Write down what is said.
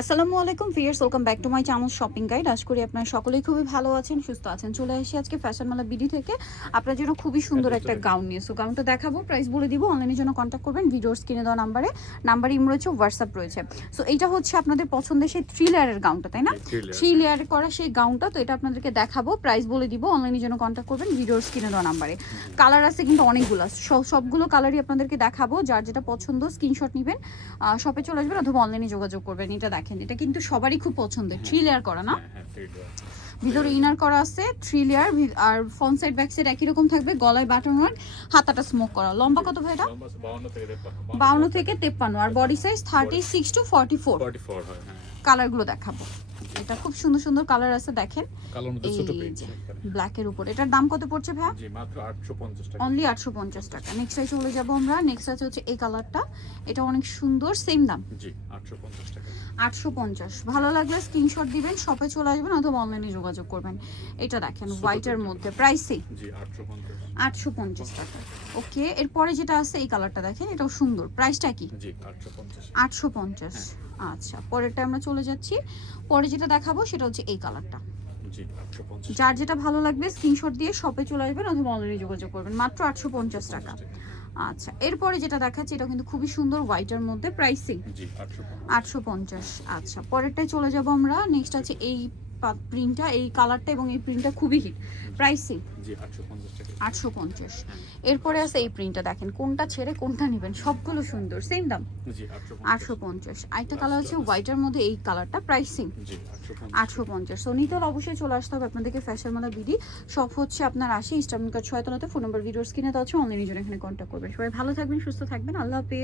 আসসালামু আলাইকুম viewers, welcome back to my channel shopping guide. আশা করি আপনারা সকলেই খুবই ভালো আছেন, সুস্থ আছেন। চলে আসি আজকে ফ্যাশন মেলা বিডি থেকে আপনার জন্য খুবই সুন্দর একটা গাউন নিয়ে। সো গাউনটা দেখাবো, প্রাইস বলে দিব, অনলাইনের জন্য কন্ট্যাক্ট করবেন ভিডিওর স্ক্রিনে দেওয়া নাম্বার ইম রয়েছে, হোয়াটসঅ্যাপ রয়েছে। সো এইটা হচ্ছে আপনাদের পছন্দের সেই 3 লেয়ারের গাউনটা, তাই না? 3 লেয়ার করা সেই গাউনটা, তো এটা আপনাদেরকে দেখাবো, প্রাইস বলে দিব, অনলাইনের জন্য কন্ট্যাক্ট করবেন ভিডিওর স্ক্রিনে দেওয়া নাম্বারে। কালার আছে কিন্তু অনেকগুলো, সবগুলো কালারই আপনাদেরকে দেখাবো। যার যেটা পছন্দ স্ক্রিনশট নেবেন, শপে চলে আসবেন অথবা অনলাইনে যোগাযোগ করবেন। এটা দেখেন, এটা কিন্তু সবারই খুব পছন্দের, 3 লেয়ার করা না, ভিতরে ইনার করা আছে 3 লেয়ার, আর ফ্রন্ট সাইড ব্যাক সাইড একই রকম থাকবে। গলায় বাটন ওয়ার্ক, হাতাটা স্মোক করা। লম্বা কত ভাই এটা? 52 থেকে 53। আর বডি সাইজ 36 টু 44 হয়। কালারগুলো দেখাবো। এটা খুব সুন্দর সুন্দর কালার আছে, দেখেন কালোর মধ্যে ছোট পেজ ব্ল্যাক এর উপর। এটার দাম কত পড়ছে ভাই? জি মাত্র 850 টাকা, অনলি 850 টাকা। নেক্সট আই চলে যাব আমরা। নেক্সট আছে হচ্ছে এই কালারটা, এটা অনেক সুন্দর, সেম দাম জি 850 টাকা। 850। ভালো লাগলে স্ক্রিনশট দিবেন, শপে চলে আসবেন অথবা অনলাইনে যোগাযোগ করবেন। এটা দেখেন হোয়াইটের মধ্যে, প্রাইসই জি 850 টাকা। ওকে, এরপরে যেটা আছে এই কালারটা দেখেন, এটাও সুন্দর, প্রাইসটা কি? জি 850। 850। আচ্ছা, পরেরটা আমরা চলে যাচ্ছি। পরে যেটা দেখাবো সেটা হচ্ছে এই কালারটা। জি 850। যার যেটা ভালো লাগবে স্ক্রিনশট দিয়ে শপে চলে আসবেন অথবা অনলাইনে যোগাযোগ করবেন, মাত্র 850 টাকা। আচ্ছা, এরপরে যেটা দেখাচ্ছি এটা কিন্তু খুবই সুন্দর, হোয়াইটের মধ্যে, প্রাইসিং জি 850। আচ্ছা, পরেরটায় চলে যাব আমরা। নেক্সট আছে এই প্রিন্টটা, এই কালারটা এবং এই প্রিন্টটা খুবই হিট, প্রাইসিং জি 850 টাকা। 850। এরপরে আছে এই প্রিন্টটা, দেখেন কোনটা ছেড়ে কোনটা নেবেন, সবগুলো সুন্দর, সেম দাম জি 850। আরেকটা কালার হচ্ছে হোয়াইটের মধ্যে, এই কালারটা, প্রাইসিং জি 850। সো নিতে হলে অবশ্যই চলে আসতে হবে আপনাদেরকে ফ্যাশন মেলা বিডি। সব হচ্ছে আপনার ইস্টার্ন কাট 6 তলাতে। ফোন নাম্বার ভিডিওর স্ক্রিনে দেওয়া আছে, অনলাইনের জন্য এখানে কন্ট্যাক্ট করবেন। সবাই ভালো থাকবেন, সুস্থ থাকবেন, আল্লাহ হাফেজ।